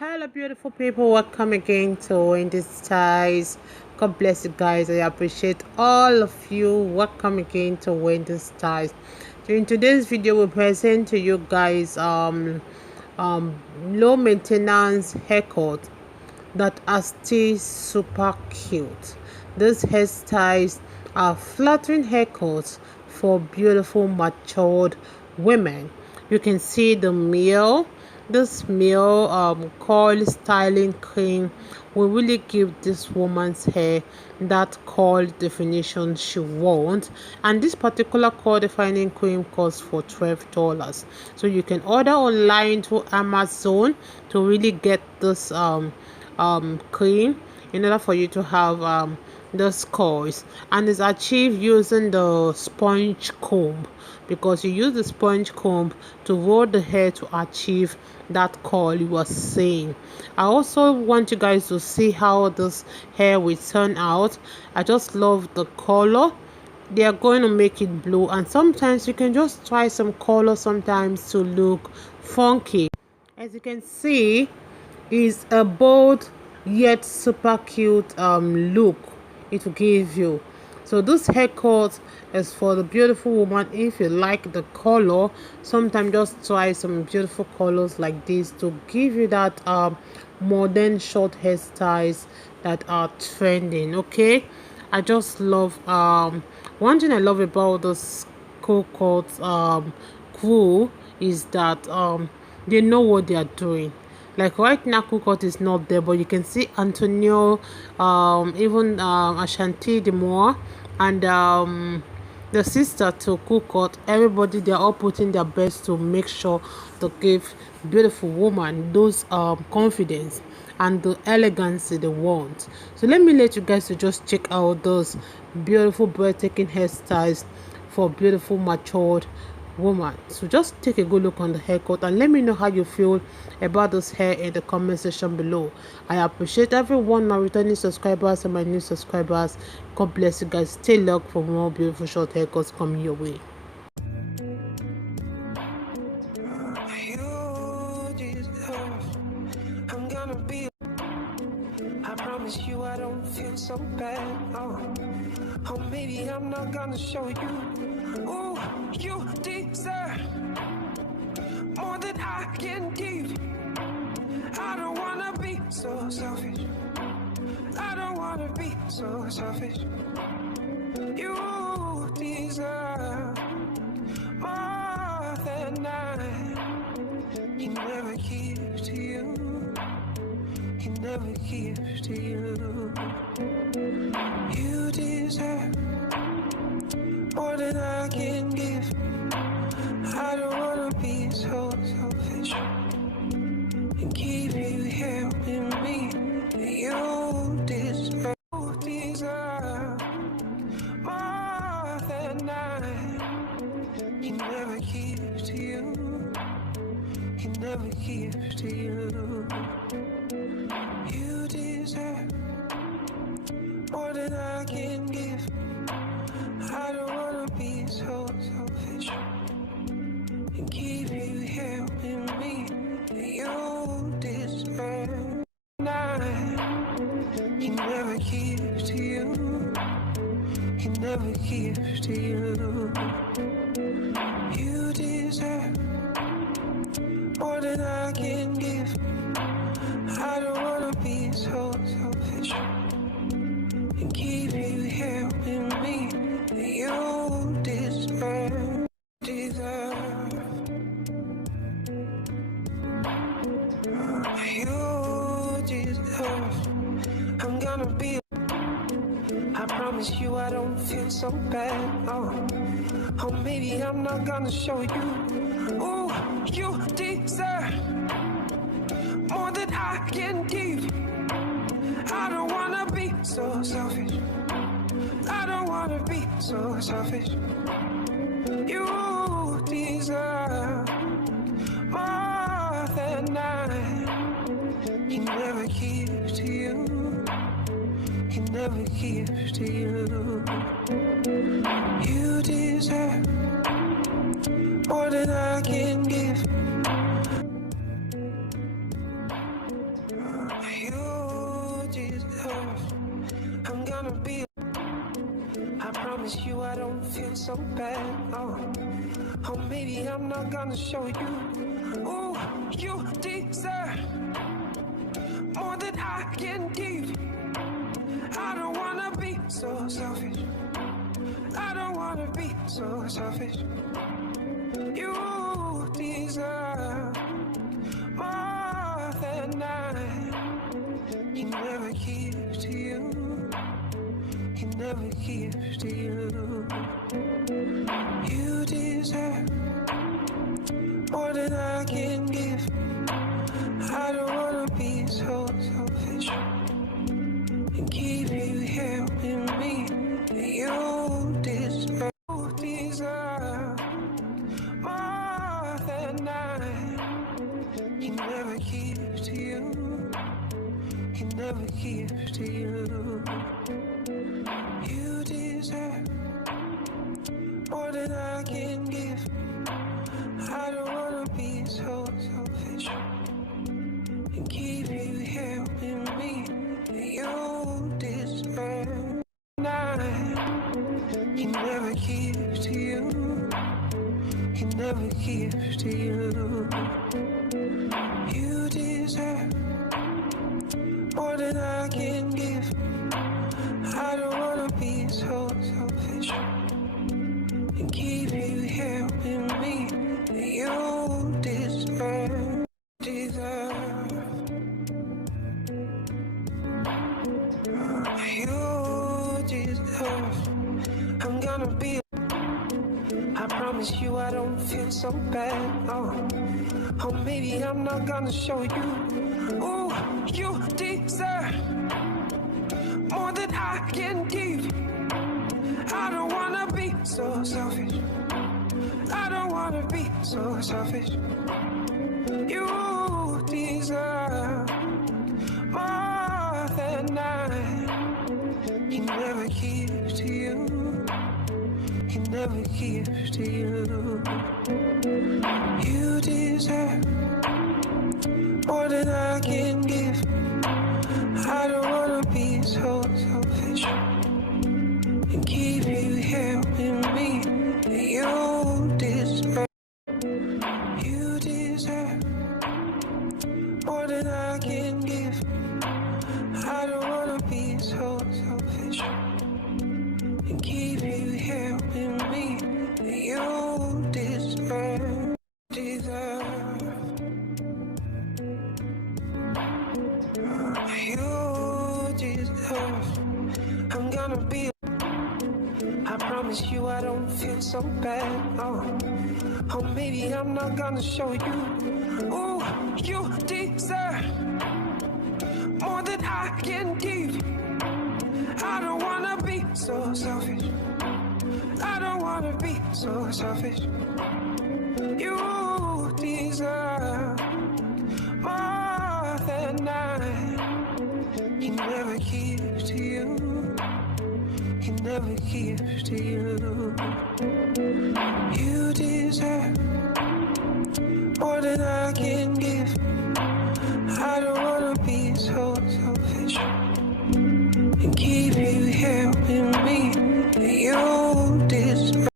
Hello beautiful people, welcome again to Wendy Styles. God bless you guys. I appreciate all of you. Welcome again to Wendy Styles. During today's video we present to you guys low maintenance haircut that are still super cute. These hairstyles are flattering haircuts for beautiful matured women. You can see the MIELLE. This MIELLE coil styling cream will really give this woman's hair that coil definition she wants, and this particular coil defining cream costs for $12. So you can order online to Amazon to really get this cream in order for you to have those coils, and it's achieved using the sponge comb, because you use the sponge comb to roll the hair to achieve that coil you were saying. I also want you guys to see how this hair will turn out. I just love the color. They are going to make it blue, and sometimes you can just try some color sometimes to look funky. As you can see, is a bold yet super cute look it will give you. So this haircut is for the beautiful woman. If you like the color, sometimes just try some beautiful colors like this to give you that modern short hairstyles that are trending. Okay, I just love one thing I love about this Coco crew is that they know what they are doing. Like right now Coco is not there, but you can see Antonio, even Ashanti Demoa, and the sister to Coco. Everybody, they are all putting their best to make sure to give beautiful woman those confidence and the elegance they want. So let me let you guys to just check out those beautiful breathtaking hairstyles for beautiful matured woman. So just take a good look on the haircut and let me know how you feel about this hair in the comment section below. I appreciate everyone, my returning subscribers and my new subscribers. God bless you guys. Stay locked for more beautiful short haircuts coming your way. I promise you I don't feel so bad. Oh, maybe I'm not gonna show you. Oh, you deserve more than I can give. I don't wanna be so selfish. I don't wanna be so selfish. You deserve more than I can never give to you. Can never give to you. You deserve more than I can give. I don't wanna be so selfish and keep you here with me. You deserve more than I can never give to you. Can never give to you. You deserve more than I can give. I don't wanna be so selfish and keep you here with me. You deserve. I can never give to you. Can never give to you. You deserve more than I can give. I don't wanna be so selfish and keep you here with me. You deserve. You deserve. I'm gonna be. I promise you I don't feel so bad. Oh, maybe I'm not gonna show you. Oh, you deserve more than I can give. I don't wanna be so selfish. I don't wanna be so selfish. You deserve more than I can never give to you. Can never give to you. You deserve more than I can give. gonna be. I promise you I don't feel so bad. Oh, maybe I'm not gonna show you. Oh, you deserve more than I can give. I don't wanna be so selfish. I don't wanna be so selfish. You deserve more than I can never give to you. Can never give to you. You deserve more than I can give. I don't wanna be so selfish and keep you here with me. You deserve more than I can never give to you. Can never give to you. You deserve more than I can give. I don't wanna be so selfish and keep you here with me. You deserve. I can never give to you. Can never give to you. You deserve more than I can give. I don't wanna be so selfish and keep you here with me. You deserve. You deserve. I'm gonna be. I promise you I don't feel so bad. Oh, maybe I'm not gonna show you. Oh, you deserve more than I can give. I don't wanna be so selfish. I don't wanna be so selfish. You deserve more than I can never give to you. Can never give to you. You deserve more than I can give. I don't wanna be so selfish and keep you here with me. You deserve. You deserve more than I can give. I don't wanna be so selfish and keep you here with me. You deserve. You deserve. I'm gonna be. I promise you I don't feel so bad. Oh, maybe I'm not gonna show you. Oh, you deserve more than I can give. I don't wanna be so selfish. I don't wanna be so selfish. You deserve more than I can never give to you. Can never give to you. You deserve.